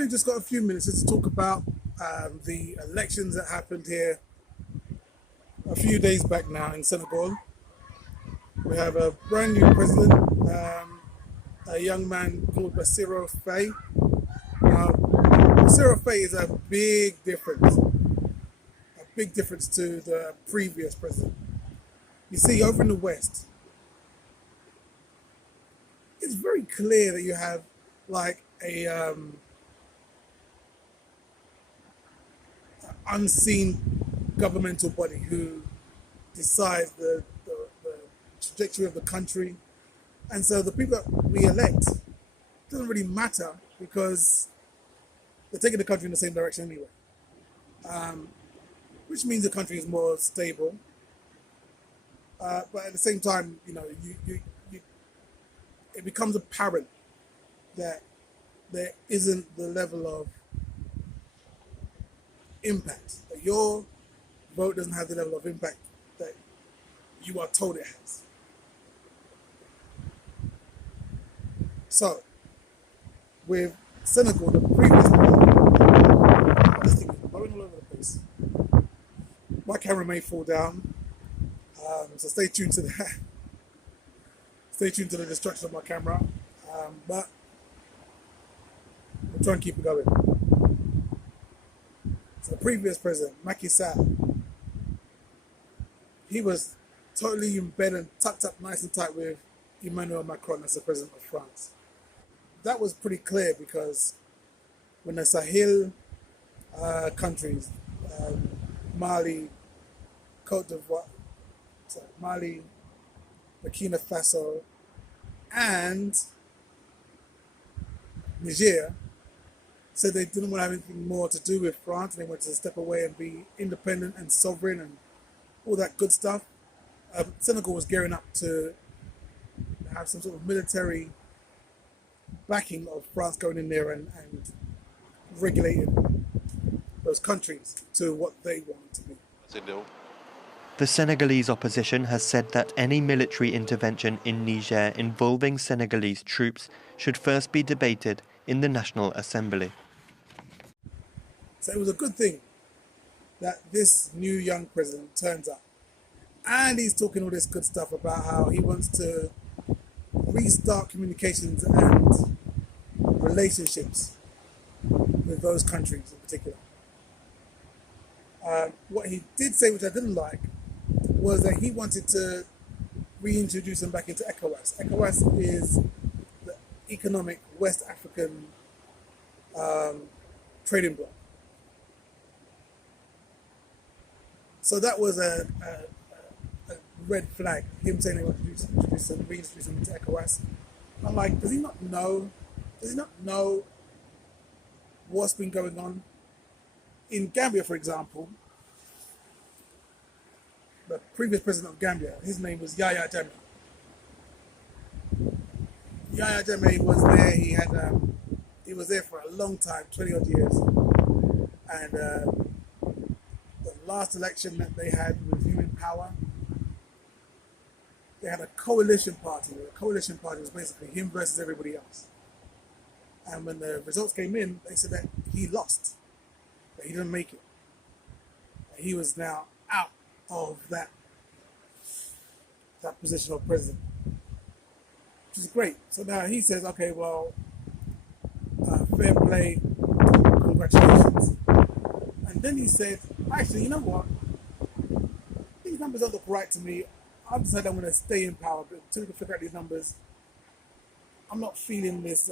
only just got a few minutes just to talk about the elections that happened here a few days back now in Senegal. We have a brand new president, a young man called Bassirou Faye. Now, Bassirou Faye is a big difference to the previous president. You see, over in the West, it's very clear that you have like a unseen governmental body who decides the trajectory of the country. And so the people that we elect doesn't really matter because they're taking the country in the same direction anyway. Which means the country is more stable. But at the same time, you know, it becomes apparent that there isn't the level of impact, that your vote doesn't have the level of impact that you are told it has. So, with Senegal, the previous president, this thing is blowing all over the place. My camera may fall down, so stay tuned to that. Stay tuned to the destruction of my camera, but we'll try and keep it going. So the previous president, Macky Sall, he was totally in bed and tucked up nice and tight with Emmanuel Macron as the president of France. That was pretty clear because when the Sahel countries, Mali, Côte d'Ivoire, Mali, Burkina Faso, and Niger said they didn't want to have anything more to do with France, and they wanted to step away and be independent and sovereign and all that good stuff. Senegal was gearing up to have some sort of military backing of France going in there and regulating those countries to what they want to be. The Senegalese opposition has said that any military intervention in Niger involving Senegalese troops should first be debated in the National Assembly. So it was a good thing that this new young president turns up and he's talking all this good stuff about how he wants to restart communications and relationships with those countries in particular. What he did say, which I didn't like, was that he wanted to reintroduce them back into ECOWAS. ECOWAS is the economic West African trading bloc. So that was a red flag, him saying they want to reintroduce them into ECOWAS. I'm like, does he not know? Does he not know what's been going on? In Gambia, for example, the previous president of Gambia, his name was Yahya Jammeh. Yahya Jammeh was there. He was there for a long time, 20 odd years. And the last election that they had with him in power, they had a coalition party. The coalition party was basically him versus everybody else. And when the results came in, they said that he lost, that he didn't make it. That he was now out of that position of president, which is great. So now he says, okay, well, fair play, congratulations. And then he said, actually, you know what? These numbers don't look right to me. I've decided I'm going to stay in power, but until we can figure out these numbers, I'm not feeling this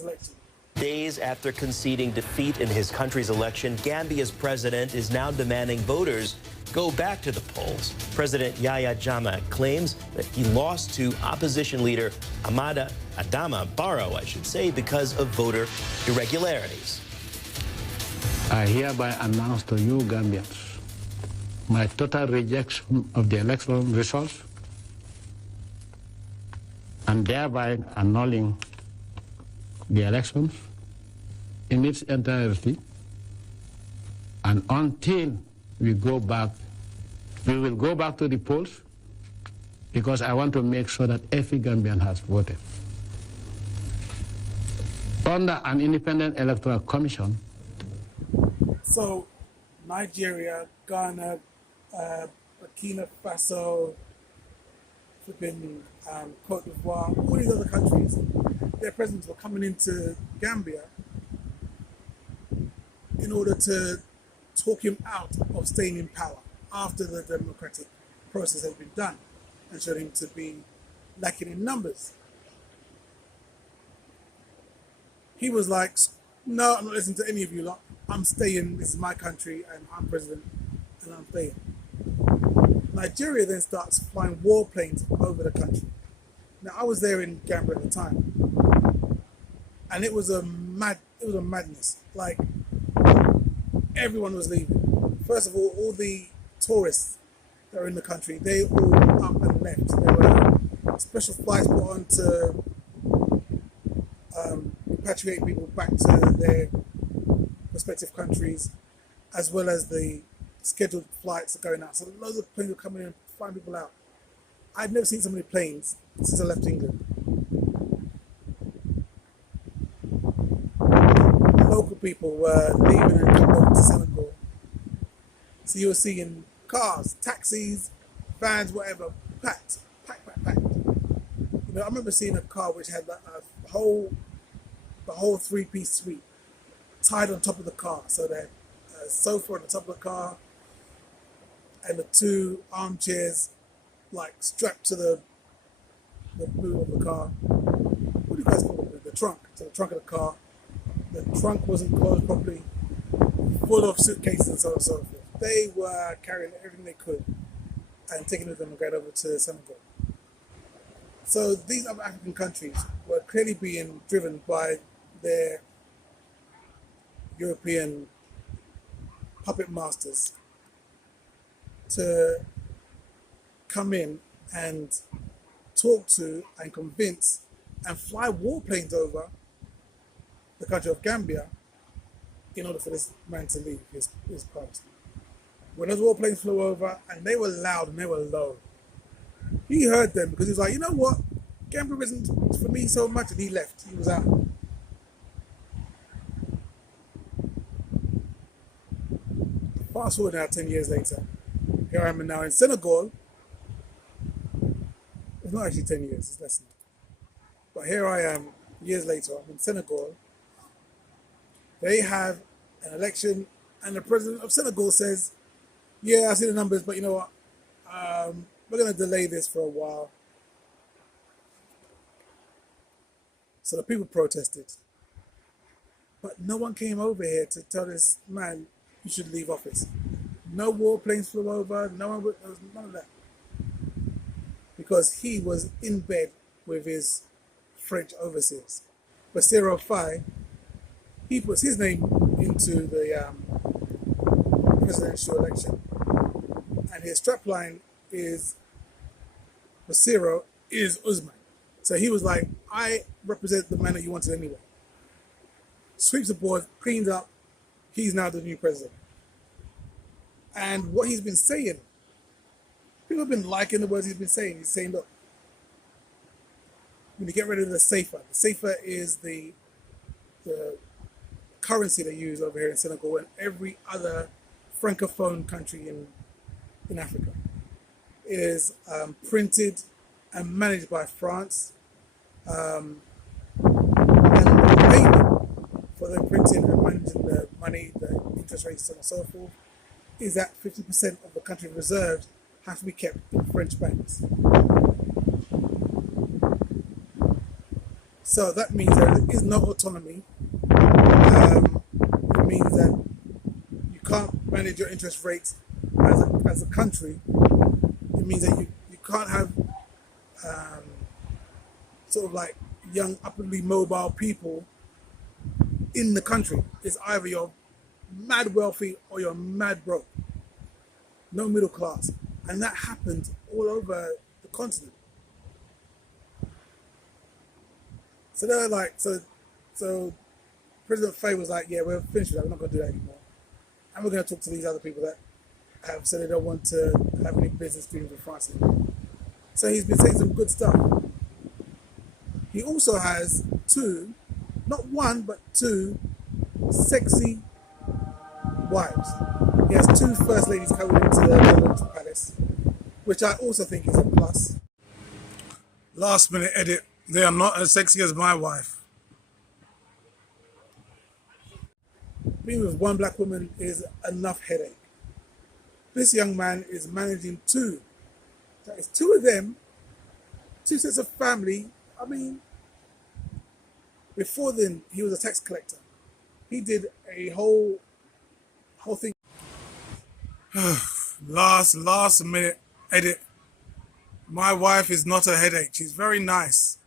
election. Days after conceding defeat in his country's election, Gambia's president is now demanding voters go back to the polls. President Yahya Jammeh claims that he lost to opposition leader Adama Barrow, because of voter irregularities. I hereby announce to you Gambians my total rejection of the electoral results and thereby annulling the elections in its entirety, and until we will go back to the polls, because I want to make sure that every Gambian has voted. formed an independent electoral commission. So Nigeria, Ghana, Burkina Faso, flipping Cote d'Ivoire, all these other countries, their presidents were coming into Gambia in order to talk him out of staying in power after the democratic process had been done and showed him to be lacking in numbers. He was like, no, I'm not listening to any of you lot. I'm staying, this is my country and I'm president and I'm staying. Nigeria then starts flying warplanes over the country. Now I was there in Gambia at the time and it was a madness. Like everyone was leaving. First of all the tourists that are in the country, they all up and left. There were special flights put on to repatriate people back to their respective countries, as well as the scheduled flights going out. So loads of planes were coming in, flying people out. I'd never seen so many planes since I left England. Local people were leaving and coming over to Senegal. So you were seeing cars, taxis, vans, whatever, packed. You know, I remember seeing a car which had the whole three-piece suite tied on top of the car. So they had a sofa on the top of the car and the two armchairs like strapped to the boot of the car. What do you guys call it? The trunk. To the trunk of the car. The trunk wasn't closed properly, full of suitcases and so on and so forth. They were carrying everything they could and taking it with them and going over to Senegal. So these other African countries were clearly being driven by their European puppet masters to come in and talk to and convince and fly warplanes over the country of Gambia in order for this man to leave his post. When those warplanes flew over, and they were loud and they were low, he heard them because he was like, you know what? Gambia isn't for me so much, and he left. He was out. Fast forward now 10 years later. Here I am now in Senegal. It's not actually 10 years, it's less than that. But here I am, years later, I'm in Senegal. They have an election, and the president of Senegal says, yeah, I see the numbers, but you know what? We're going to delay this for a while. So the people protested. But no one came over here to tell this man, you should leave office. No warplanes flew over, there was none of that. Because he was in bed with his French overseers. Bassirou Faye, he puts his name into the presidential election. And his strapline is Bassirou is Usman. So he was like, I represent the man that you wanted anyway. Sweeps the board, cleans up, he's now the new president. And what he's been saying, people have been liking the words he's been saying. He's saying, look, when you get rid of the CFA is the currency they use over here in Senegal and every other francophone country in Africa. It is printed and managed by France. And the payment for the printing and managing the money, the interest rates, and so forth, is that 50% of the country's reserves have to be kept in French banks. So that means that there is no autonomy. It means that you can't manage your interest rates as a country. It means that you can't have sort of like young, upwardly mobile people in the country. It's either you're mad wealthy or you're mad broke. No middle class. And that happened all over the continent. So they're like, so President Faye was like, yeah, we're finished with that. We're not going to do that anymore. And we're going to talk to these other people that have said they don't want to have any business dealings with France anymore. So he's been saying some good stuff. He also has two not one, but two sexy wives. He has two first ladies coming into the Royal Palace, which I also think is a plus. Last minute edit. They are not as sexy as my wife. Being with one black woman is enough headache. This young man is managing two. That is two of them, two sets of family. I mean, before then, he was a tax collector. He did a whole thing. last minute edit. My wife is not a headache. She's very nice.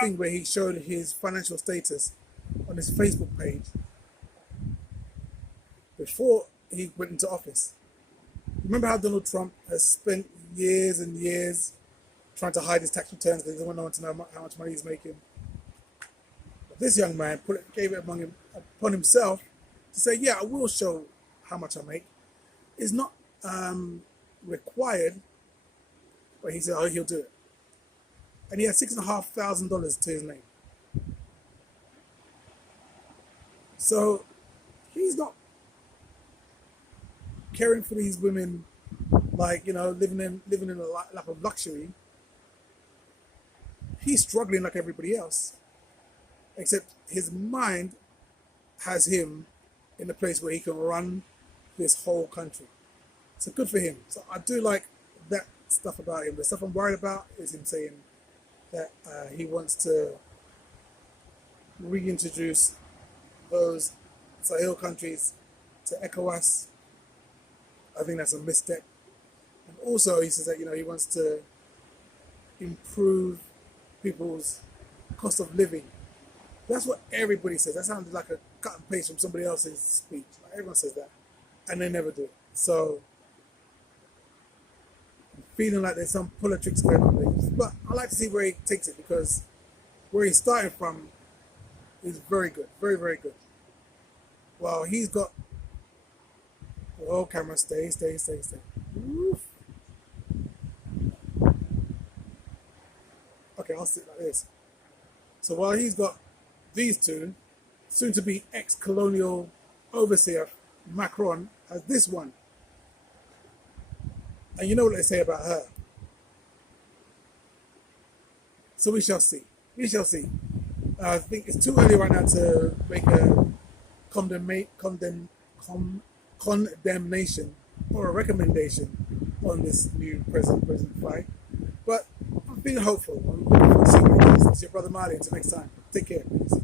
Thing where he showed his financial status on his Facebook page before he went into office. Remember how Donald Trump has spent years and years trying to hide his tax returns because he doesn't want to know how much money he's making? But this young man gave it upon himself to say, yeah, I will show how much I make. It's not required, but he said, oh, he'll do it. And he had $6,500 to his name. So he's not caring for these women like, you know, living in a life of luxury. He's struggling like everybody else, except his mind has him in a place where he can run this whole country. So good for him. So I do like that stuff about him. The stuff I'm worried about is him saying that he wants to reintroduce those Sahel countries to ECOWAS. I think that's a misstep. And also he says that, you know, he wants to improve people's cost of living. That's what everybody says. That sounds like a cut and paste from somebody else's speech. Like, everyone says that, and they never do. So I'm feeling like there's some politics going on there. But I like to see where he takes it, because where he's starting from is very good, very, very good. Well, he's got. Oh, camera, stay. Oof. Okay, I'll sit like this. So while he's got these two, soon to be ex-colonial overseer Macron has this one. And you know what they say about her. So we shall see. We shall see. I think it's too early right now to make a condemnation or a recommendation on this new President fight. But I'm being hopeful. I'm looking forward to seeing what it is. It's your brother Marley. Until next time. Take care, please.